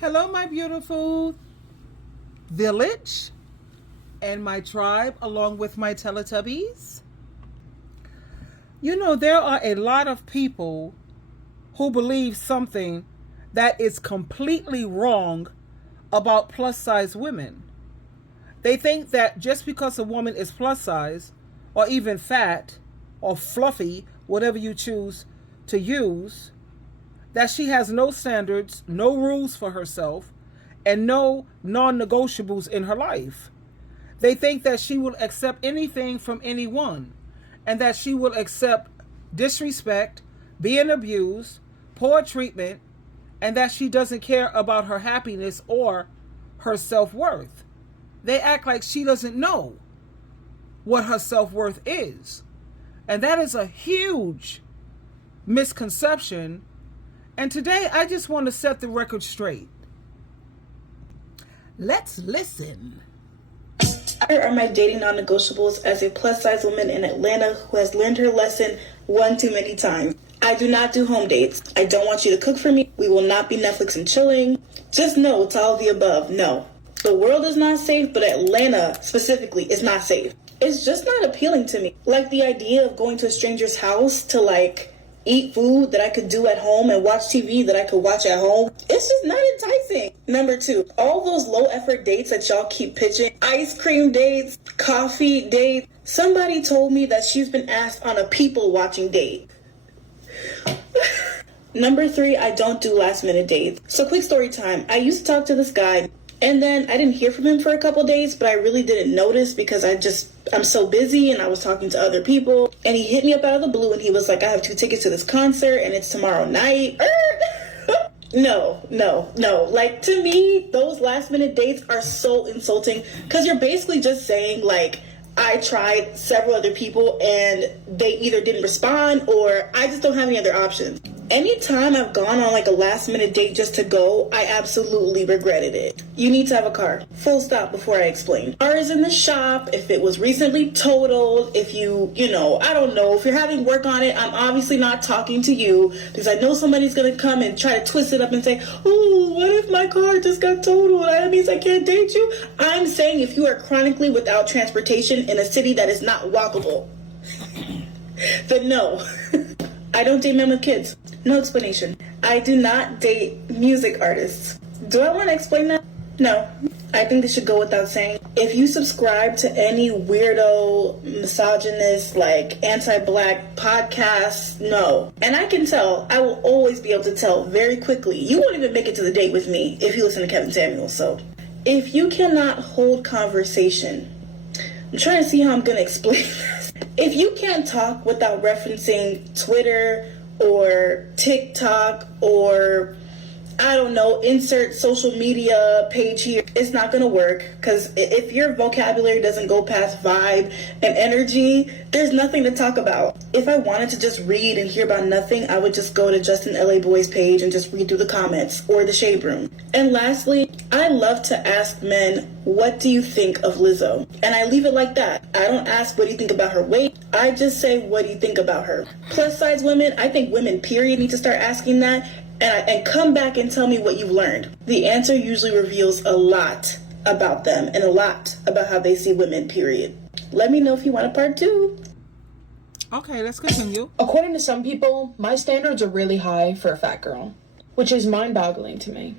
Hello, my beautiful village and my tribe, along with my Teletubbies. You know, there are a lot of people who believe something that is completely wrong about plus size women. They think that just because a woman is plus size, or even fat, or fluffy, whatever you choose to use, that she has no standards, no rules for herself, and no non-negotiables in her life. They think that she will accept anything from anyone, and that she will accept disrespect, being abused, poor treatment, and that she doesn't care about her happiness or her self-worth. They act like she doesn't know what her self-worth is. And that is a huge misconception. And today I just want to set the record straight. Let's listen. Here are my dating non-negotiables as a plus-size woman in Atlanta who has learned her lesson one too many times. I do not do home dates. I don't want you to cook for me. We will not be Netflix and chilling. Just no to all of the above. No. The world is not safe, but Atlanta specifically is not safe. It's just not appealing to me. Like the idea of going to a stranger's house to eat food that I could do at home and watch TV that I could watch at home. It's just not enticing. Number 2, all those low effort dates that y'all keep pitching, ice cream dates, coffee dates. Somebody told me that she's been asked on a people watching date. Number 3, I don't do last minute dates. So quick story time. I used to talk to this guy and then I didn't hear from him for a couple days, but I really didn't notice because I'm so busy and I was talking to other people. And he hit me up out of the blue and he was like, I have 2 tickets to this concert and it's tomorrow night. No. Like, to me, those last minute dates are so insulting because you're basically just saying, I tried several other people and they either didn't respond or I just don't have any other options. Anytime I've gone on a last minute date just to go, I absolutely regretted it. You need to have a car. Full stop before I explain. Car is in the shop, if it was recently totaled, if I don't know, if you're having work on it, I'm obviously not talking to you because I know somebody's going to come and try to twist it up and say, oh, what if my car just got totaled? That means I can't date you? I'm saying if you are chronically without transportation in a city that is not walkable, then no. I don't date men with kids. No explanation. I do not date music artists. Do I want to explain that? No. I think this should go without saying. If you subscribe to any weirdo, misogynist, anti-black podcasts, no. And I can tell, I will always be able to tell very quickly. You won't even make it to the date with me if you listen to Kevin Samuels. So if you cannot hold conversation, I'm trying to see how I'm going to explain this. If you can't talk without referencing Twitter or TikTok or, I don't know, insert social media page here, it's not going to work because if your vocabulary doesn't go past vibe and energy, there's nothing to talk about. If I wanted to just read and hear about nothing, I would just go to Justin LA Boy's page and just read through the comments or the Shade Room. And lastly, I love to ask men, what do you think of Lizzo? And I leave it like that. I don't ask, what do you think about her weight? I just say, what do you think about her? Plus size women, I think women, period, need to start asking that and come back and tell me what you've learned. The answer usually reveals a lot about them and a lot about how they see women, period. Let me know if you want a part 2. Okay, let's continue. According to some people, my standards are really high for a fat girl, which is mind-boggling to me.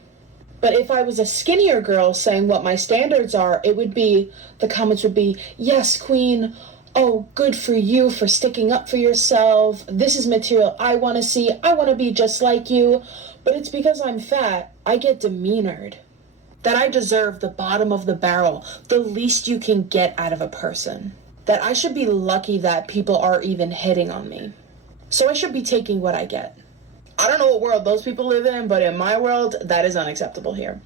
But if I was a skinnier girl saying what my standards are, the comments would be, yes, queen, oh, good for you for sticking up for yourself. This is material I want to see. I want to be just like you. But it's because I'm fat, I get demeanored. That I deserve the bottom of the barrel, the least you can get out of a person. That I should be lucky that people are even hitting on me. So I should be taking what I get. I don't know what world those people live in, but in my world, that is unacceptable here.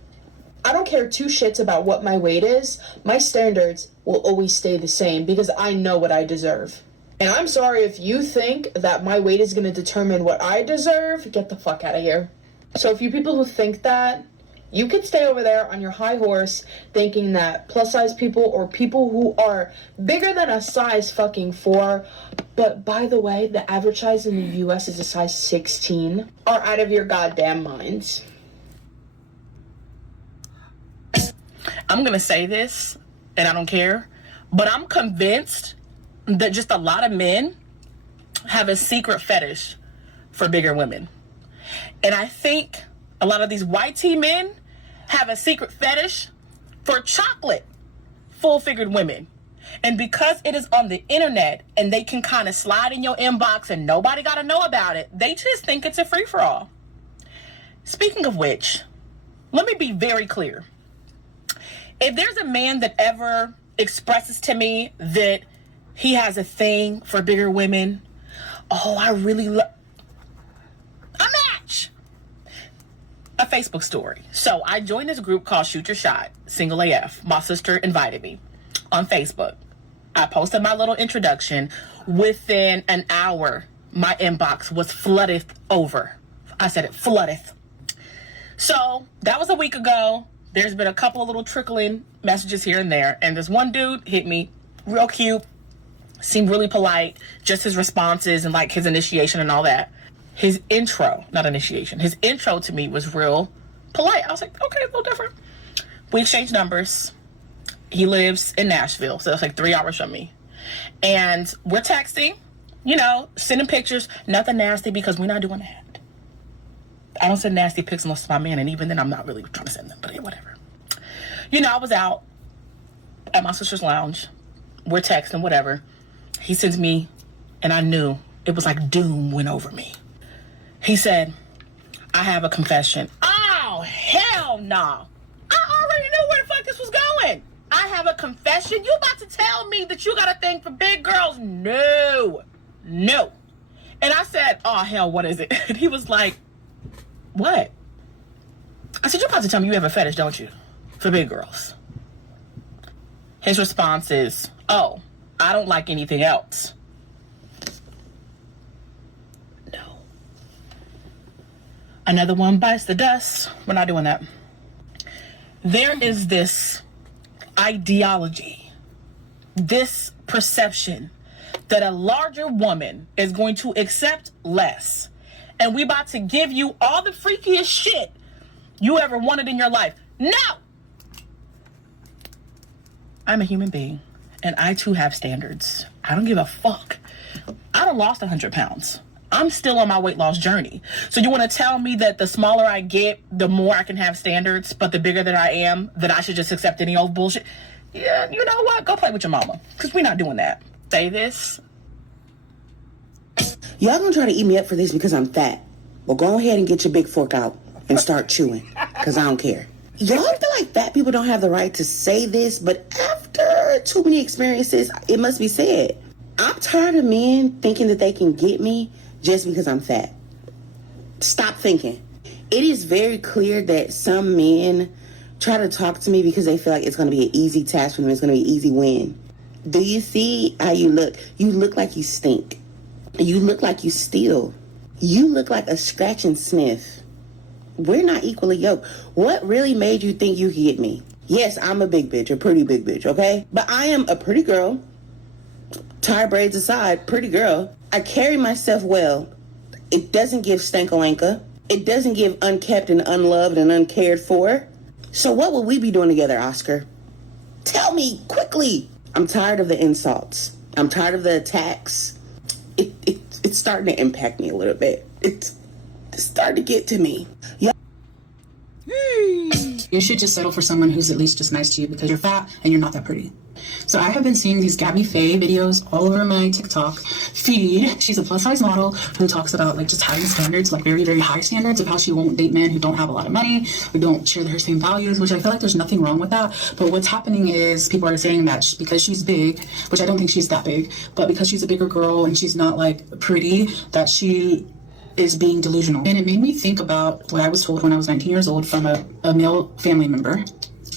I don't care 2 shits about what my weight is. My standards will always stay the same because I know what I deserve. And I'm sorry if you think that my weight is going to determine what I deserve. Get the fuck out of here. So if you people who think that, you could stay over there on your high horse thinking that plus size people or people who are bigger than a size fucking 4, but by the way, the average size in the US is a size 16, are out of your goddamn minds. I'm going to say this, and I don't care, but I'm convinced that just a lot of men have a secret fetish for bigger women. And I think a lot of these YT men have a secret fetish for chocolate, full-figured women. And because it is on the internet and they can kind of slide in your inbox and nobody got to know about it, they just think it's a free-for-all. Speaking of which, let me be very clear. If there's a man that ever expresses to me that he has a thing for bigger women, oh, I really love a match. A Facebook story. So I joined this group called Shoot Your Shot, Single AF. My sister invited me on Facebook. I posted my little introduction. Within an hour, my inbox was flooded over. I said it, flooded. So that was a week ago. There's been a couple of little trickling messages here and there. And this one dude hit me, real cute, seemed really polite, just his responses and like his initiation and all that. His intro, not initiation, his intro to me was real polite. I was like, okay, a little different. We exchanged numbers. He lives in Nashville, so it's like 3 hours from me. And we're texting, you know, sending pictures, nothing nasty because we're not doing that. I don't send nasty pics unless it's my man, and even then I'm not really trying to send them, but hey, whatever. You know, I was out at my sister's lounge. We're texting, whatever. He sends me, and I knew it was like doom went over me. He said, I have a confession. Oh, hell no. I already knew where the fuck this was going. I have a confession? You about to tell me that you got a thing for big girls? No. And I said, oh, hell, what is it? And he was like, what? I said, you're about to tell me you have a fetish, don't you? For big girls. His response is, oh, I don't like anything else. No. Another one bites the dust. We're not doing that. There is this ideology, this perception that a larger woman is going to accept less. And we about to give you all the freakiest shit you ever wanted in your life. No! I'm a human being, and I too have standards. I don't give a fuck. I done lost 100 pounds. I'm still on my weight loss journey. So you want to tell me that the smaller I get, the more I can have standards, but the bigger that I am, that I should just accept any old bullshit? Yeah, you know what? Go play with your mama, because we're not doing that. Say this. Y'all gonna try to eat me up for this because I'm fat. Well, go ahead and get your big fork out and start chewing, because I don't care. Y'all feel like fat people don't have the right to say this, but after too many experiences, it must be said. I'm tired of men thinking that they can get me just because I'm fat. Stop thinking. It is very clear that some men try to talk to me because they feel like it's going to be an easy task for them. It's going to be an easy win. Do you see how you look? You look like you stink. You look like you steal. You look like a scratch and sniff. We're not equally yoked. What really made you think you could get me? Yes, I'm a big bitch, a pretty big bitch, okay? But I am a pretty girl. Tie braids aside, pretty girl. I carry myself well. It doesn't give stankolanka. It doesn't give unkept and unloved and uncared for. So what will we be doing together, Oscar? Tell me quickly. I'm tired of the insults. I'm tired of the attacks. It's starting to impact me a little bit. It's starting to get to me. Yeah. You should just settle for someone who's at least just nice to you because you're fat and you're not that pretty. So I have been seeing these Gabby Faye videos all over my TikTok feed. She's a plus size model who talks about like just having standards, like very, very high standards of how she won't date men who don't have a lot of money, who don't share her same values, which I feel like there's nothing wrong with that. But what's happening is people are saying that because she's big, which I don't think she's that big, but because she's a bigger girl and she's not like pretty, that she is being delusional. And it made me think about what I was told when I was 19 years old from a male family member.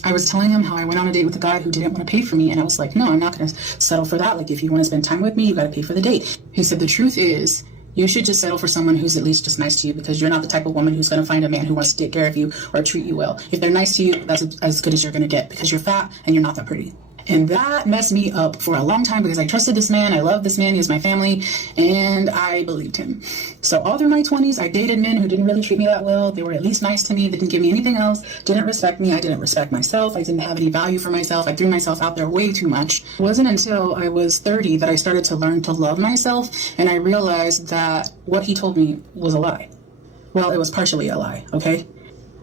I was telling him how I went on a date with a guy who didn't want to pay for me, and I was like, no, I'm not going to settle for that. Like, if you want to spend time with me, you got to pay for the date. He said, the truth is, you should just settle for someone who's at least just nice to you because you're not the type of woman who's going to find a man who wants to take care of you or treat you well. If they're nice to you, that's as good as you're going to get because you're fat and you're not that pretty. And that messed me up for a long time because I trusted this man. I loved this man. He was my family. And I believed him. So all through my 20s, I dated men who didn't really treat me that well. They were at least nice to me. They didn't give me anything else. Didn't respect me. I didn't respect myself. I didn't have any value for myself. I threw myself out there way too much. It wasn't until I was 30 that I started to learn to love myself. And I realized that what he told me was a lie. Well, it was partially a lie, okay?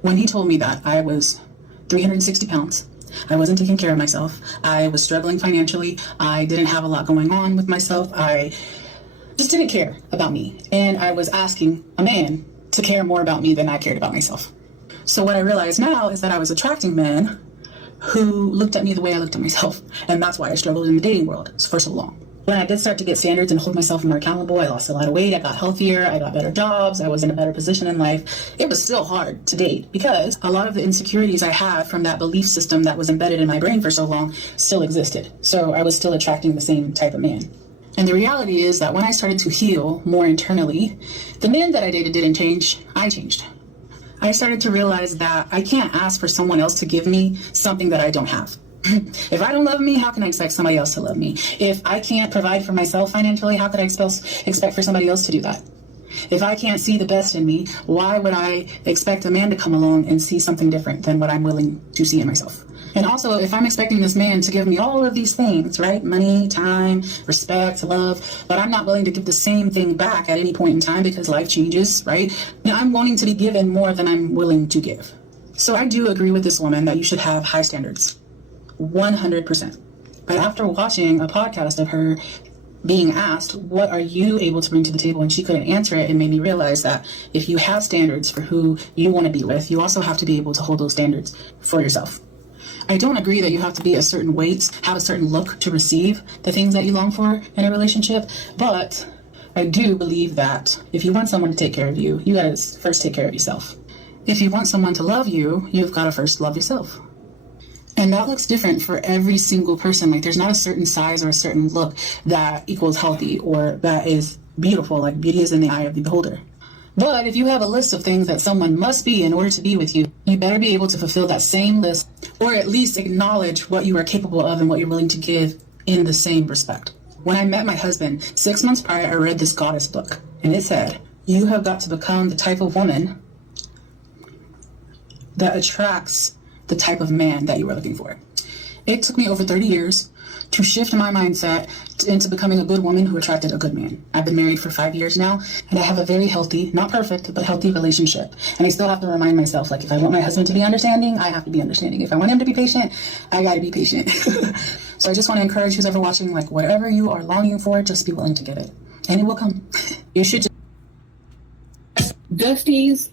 When he told me that I was 360 pounds, I wasn't taking care of myself, I was struggling financially, I didn't have a lot going on with myself, I just didn't care about me. And I was asking a man to care more about me than I cared about myself. So what I realize now is that I was attracting men who looked at me the way I looked at myself. And that's why I struggled in the dating world for so long. When I did start to get standards and hold myself more accountable, I lost a lot of weight, I got healthier, I got better jobs, I was in a better position in life. It was still hard to date because a lot of the insecurities I had from that belief system that was embedded in my brain for so long still existed. So I was still attracting the same type of man. And the reality is that when I started to heal more internally, the men that I dated didn't change, I changed. I started to realize that I can't ask for someone else to give me something that I don't have. If I don't love me, how can I expect somebody else to love me? If I can't provide for myself financially, how could I expect for somebody else to do that? If I can't see the best in me, why would I expect a man to come along and see something different than what I'm willing to see in myself? And also, if I'm expecting this man to give me all of these things, right? Money, time, respect, love, but I'm not willing to give the same thing back at any point in time because life changes, right? Now, I'm wanting to be given more than I'm willing to give. So I do agree with this woman that you should have high standards. 100%. But after watching a podcast of her being asked, what are you able to bring to the table? And she couldn't answer it. It made me realize that if you have standards for who you want to be with, you also have to be able to hold those standards for yourself. I don't agree that you have to be a certain weight, have a certain look to receive the things that you long for in a relationship. But I do believe that if you want someone to take care of you, you gotta first take care of yourself. If you want someone to love you, you've got to first love yourself. And that looks different for every single person. Like, there's not a certain size or a certain look that equals healthy or that is beautiful. Like, beauty is in the eye of the beholder. But if you have a list of things that someone must be in order to be with you, you better be able to fulfill that same list, or at least acknowledge what you are capable of and what you're willing to give in the same respect. When I met my husband, 6 months prior, I read this goddess book, and it said, you have got to become the type of woman that attracts the type of man that you were looking for. It took me over 30 years to shift my mindset into becoming a good woman who attracted a good man. I've been married for 5 years now, and I have a very healthy, not perfect, but healthy relationship. And I still have to remind myself, like, if I want my husband to be understanding, I have to be understanding. If I want him to be patient, I gotta be patient. So I just want to encourage who's ever watching, like, whatever you are longing for, just be willing to get it. And it will come. You should just... Dusties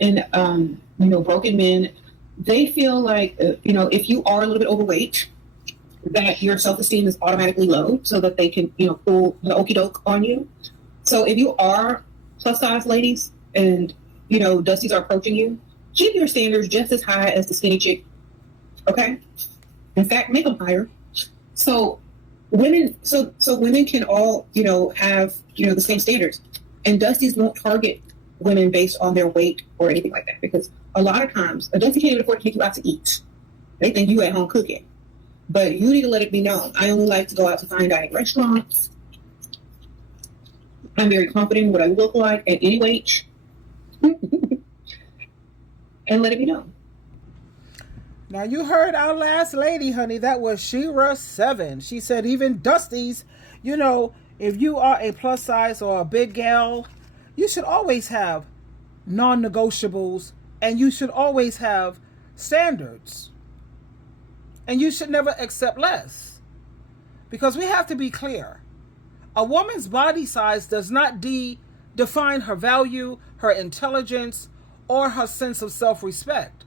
and, broken men, they feel like, if you are a little bit overweight, that your self-esteem is automatically low so that they can, pull the okie doke on you. So if you are plus size ladies and, Dusties are approaching you, keep your standards just as high as the skinny chick. Okay? In fact, make them higher. So women can all, have, the same standards. And Dusties won't target women based on their weight or anything like that, because a lot of times a Dusty can't even afford to take you out to eat. They think you at home cooking. But you need to let it be known. I only like to go out to fine dining restaurants. I'm very confident in what I look like at any weight. And let it be known. Now, you heard our last lady, honey. That was Sheila7. She said even Dusties, if you are a plus size or a big gal, you should always have non-negotiables, and you should always have standards. And you should never accept less. Because we have to be clear. A woman's body size does not define her value, her intelligence, or her sense of self-respect.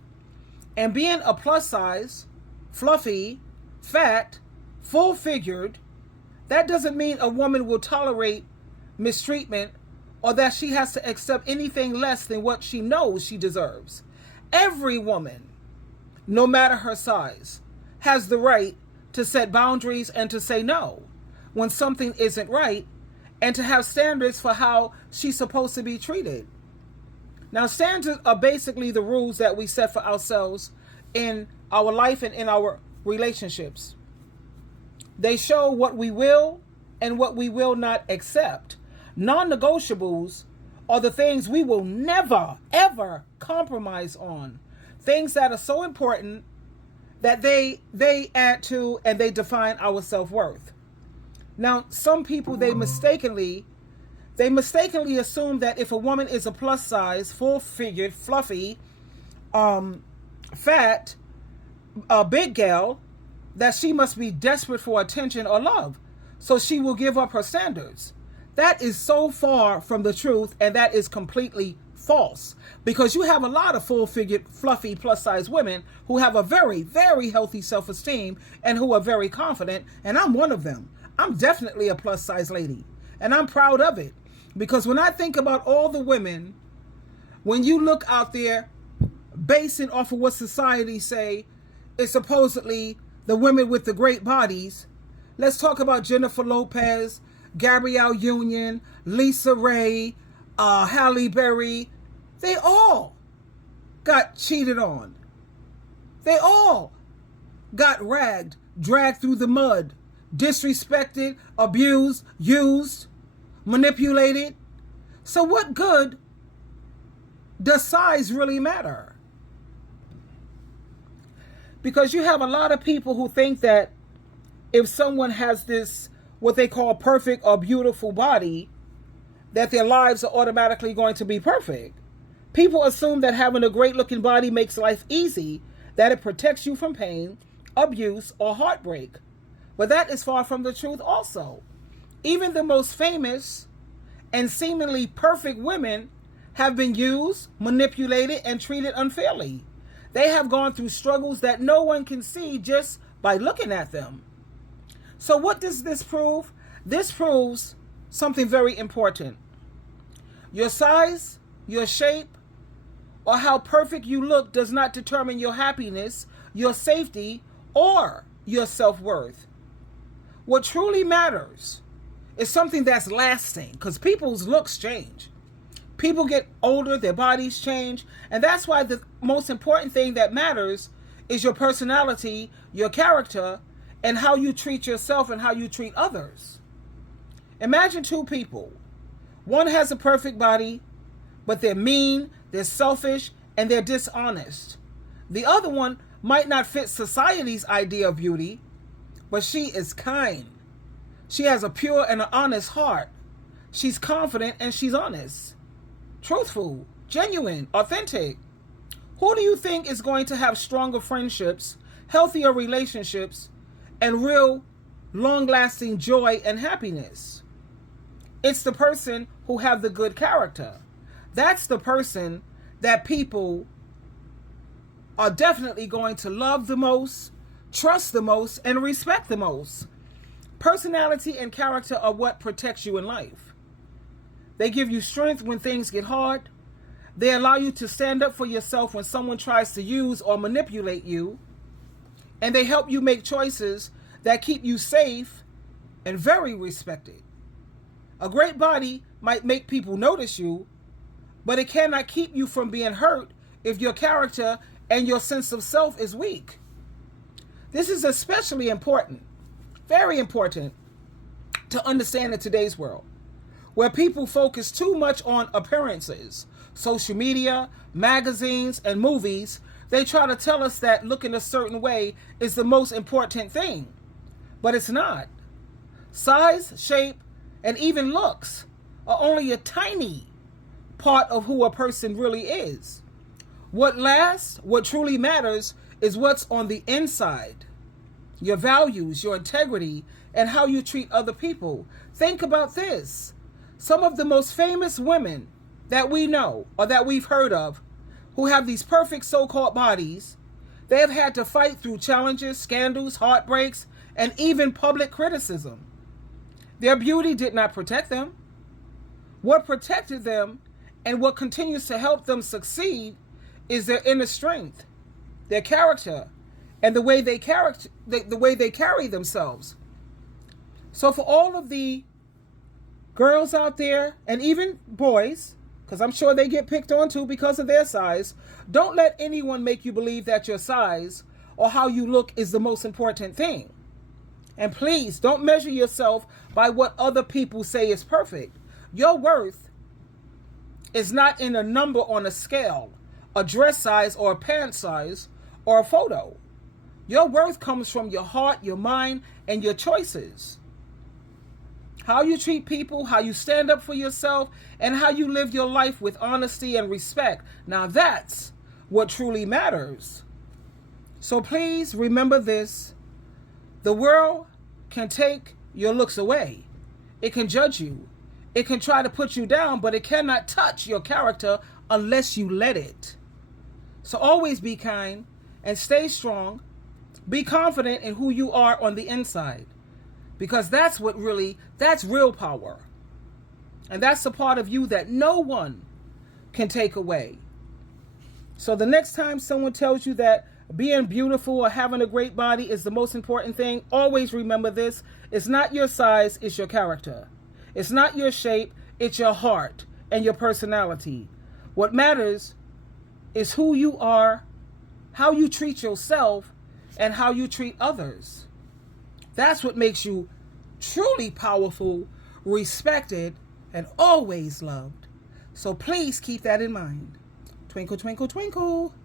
And being a plus size, fluffy, fat, full-figured, that doesn't mean a woman will tolerate mistreatment or that she has to accept anything less than what she knows she deserves. Every woman, no matter her size, has the right to set boundaries and to say no when something isn't right, and to have standards for how she's supposed to be treated. Now, standards are basically the rules that we set for ourselves in our life and in our relationships. They show what we will and what we will not accept. Non-negotiables are the things we will never, ever compromise on. Things that are so important that they add to and they define our self-worth. Now, some people, they mistakenly assume that if a woman is a plus size, full-figured, fluffy, fat, a big gal, that she must be desperate for attention or love. So she will give up her standards. That is so far from the truth, and that is completely false. Because you have a lot of full-figured, fluffy, plus-size women who have a very, very healthy self-esteem and who are very confident, and I'm one of them. I'm definitely a plus-size lady, and I'm proud of it. Because when I think about all the women, when you look out there, basing off of what society say is supposedly the women with the great bodies, let's talk about Jennifer Lopez, Gabrielle Union, Lisa Ray, Halle Berry. They all got cheated on. They all got ragged, dragged through the mud, disrespected, abused, used, manipulated. So what good does size really matter? Because you have a lot of people who think that if someone has this, what they call perfect or beautiful body, that their lives are automatically going to be perfect. People assume that having a great looking body makes life easy, that it protects you from pain, abuse, or heartbreak. But that is far from the truth also. Even the most famous and seemingly perfect women have been used, manipulated, and treated unfairly. They have gone through struggles that no one can see just by looking at them. So what does this prove? This proves something very important. Your size, your shape, or how perfect you look does not determine your happiness, your safety, or your self-worth. What truly matters is something that's lasting, because people's looks change. People get older, their bodies change, and that's why the most important thing that matters is your personality, your character, and how you treat yourself and how you treat others. Imagine two people. One has a perfect body, but they're mean, they're selfish, and they're dishonest. The other one might not fit society's idea of beauty, but she is kind. She has a pure and an honest heart. She's confident and she's honest, truthful, genuine, authentic. Who do you think is going to have stronger friendships, healthier relationships, and real long-lasting joy and happiness? It's the person who have the good character. That's the person that people are definitely going to love the most, trust the most, and respect the most. Personality and character are what protects you in life. They give you strength when things get hard. They allow you to stand up for yourself when someone tries to use or manipulate you. And they help you make choices that keep you safe and very respected. A great body might make people notice you, but it cannot keep you from being hurt if your character and your sense of self is weak. This is especially important, very important, to understand in today's world, where people focus too much on appearances, social media, magazines, and movies. They try to tell us that looking a certain way is the most important thing, but it's not. Size, shape, and even looks are only a tiny part of who a person really is. What lasts, what truly matters, is what's on the inside. Your values, your integrity, and how you treat other people. Think about this. Some of the most famous women that we know or that we've heard of who have these perfect so-called bodies, they have had to fight through challenges, scandals, heartbreaks, and even public criticism. Their beauty did not protect them. What protected them and what continues to help them succeed is their inner strength, their character, and the way they carry themselves. So for all of the girls out there, and even boys, because I'm sure they get picked on too because of their size, don't let anyone make you believe that your size or how you look is the most important thing. And please don't measure yourself by what other people say is perfect. Your worth is not in a number on a scale, a dress size or a pant size or a photo. Your worth comes from your heart, your mind, and your choices. How you treat people, how you stand up for yourself, and how you live your life with honesty and respect. Now that's what truly matters. So please remember this. The world can take your looks away. It can judge you. It can try to put you down, but it cannot touch your character unless you let it. So always be kind and stay strong. Be confident in who you are on the inside. Because that's real power. And that's the part of you that no one can take away. So the next time someone tells you that being beautiful or having a great body is the most important thing, always remember this. It's not your size, it's your character. It's not your shape, it's your heart and your personality. What matters is who you are, how you treat yourself, and how you treat others. That's what makes you truly powerful, respected, and always loved. So please keep that in mind. Twinkle, twinkle, twinkle.